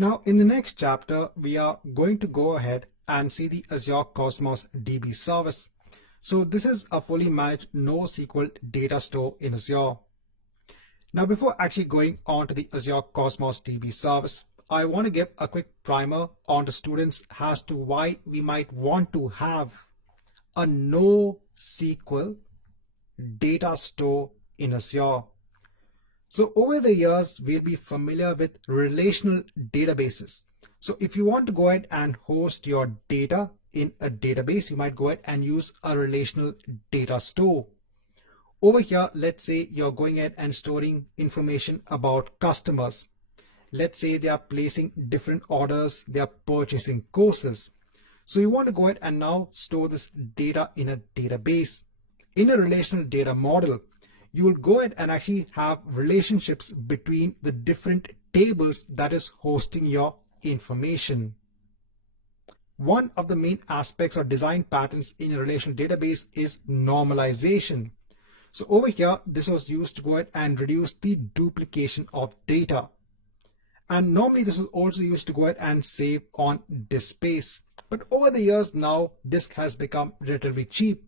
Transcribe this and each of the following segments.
Now, in the next chapter, we are going to go ahead and see the Azure Cosmos DB service. So this is a fully managed NoSQL data store in Azure. Now, before actually going on to the Azure Cosmos DB service, I want to give a quick primer on the students as to why we might want to have a NoSQL data store in Azure. So over the years, we'll be familiar with relational databases. So if you want to go ahead and host your data in a database, you might go ahead and use a relational data store. Over here, let's say you're going ahead and storing information about customers. Let's say they are placing different orders, they are purchasing courses. So you want to go ahead and now store this data in a database. In a relational data model, you will go ahead and actually have relationships between the different tables that is hosting your information. One of the main aspects or design patterns in a relational database is normalization. So over here, this was used to go ahead and reduce the duplication of data. And normally this is also used to go ahead and save on disk space. But over the years now, disk has become relatively cheap.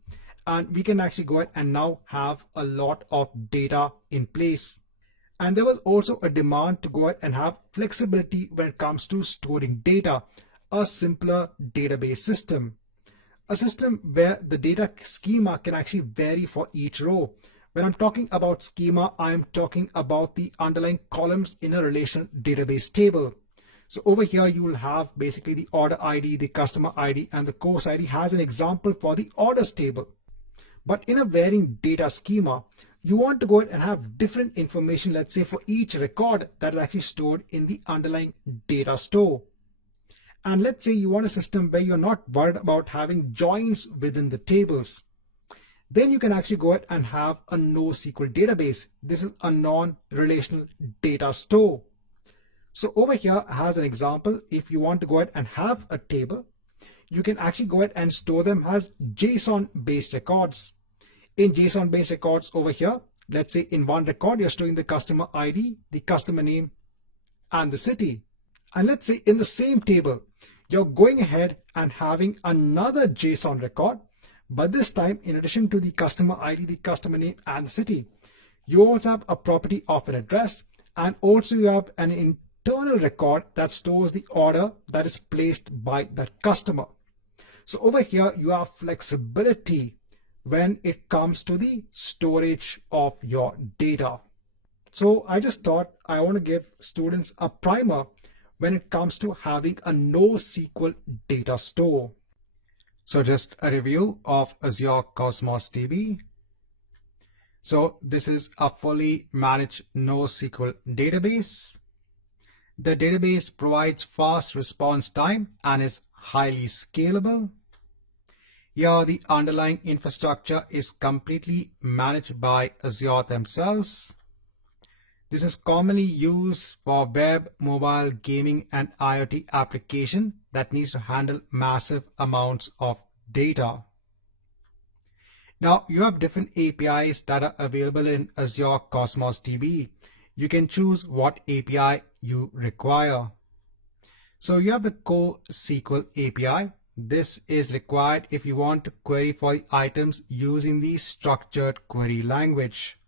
And we can actually go ahead and now have a lot of data in place. And there was also a demand to go ahead and have flexibility when it comes to storing data, a simpler database system. A system where the data schema can actually vary for each row. When I'm talking about schema, I'm talking about the underlying columns in a relational database table. So over here, you will have basically the order ID, the customer ID, and the course ID has an example for the orders table. But in a varying data schema, you want to go ahead and have different information, let's say for each record that is actually stored in the underlying data store. And let's say you want a system where you're not worried about having joins within the tables. Then you can actually go ahead and have a NoSQL database. This is a non-relational data store. So over here has an example. If you want to go ahead and have a table, you can actually go ahead and store them as JSON-based records. In JSON-based records over here, let's say in one record, you're storing the customer ID, the customer name, and the city. And let's say in the same table, you're going ahead and having another JSON record, but this time, in addition to the customer ID, the customer name, and the city, you also have a property of an address, and also you have an internal record that stores the order that is placed by that customer. So over here, you have flexibility when it comes to the storage of your data. So I just thought I want to give students a primer when it comes to having a NoSQL data store. So just a review of Azure Cosmos DB. So this is a fully managed NoSQL database. The database provides fast response time and is highly scalable. Here, the underlying infrastructure is completely managed by Azure themselves. This is commonly used for web, mobile, gaming, and IoT application that needs to handle massive amounts of data. Now, you have different APIs that are available in Azure Cosmos DB. You can choose what API you require. So you have the core SQL API. This is required if you want to query for the items using the structured query language.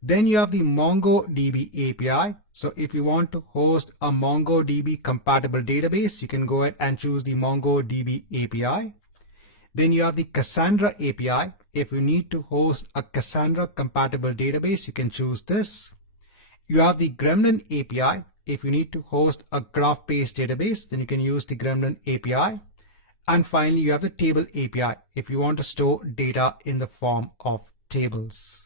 Then you have the MongoDB API. So if you want to host a MongoDB compatible database, you can go ahead and choose the MongoDB API. Then you have the Cassandra API. If you need to host a Cassandra compatible database, you can choose this. You have the Gremlin API. If you need to host a graph-based database, then you can use the Gremlin API. And finally, you have the Table API if you want to store data in the form of tables.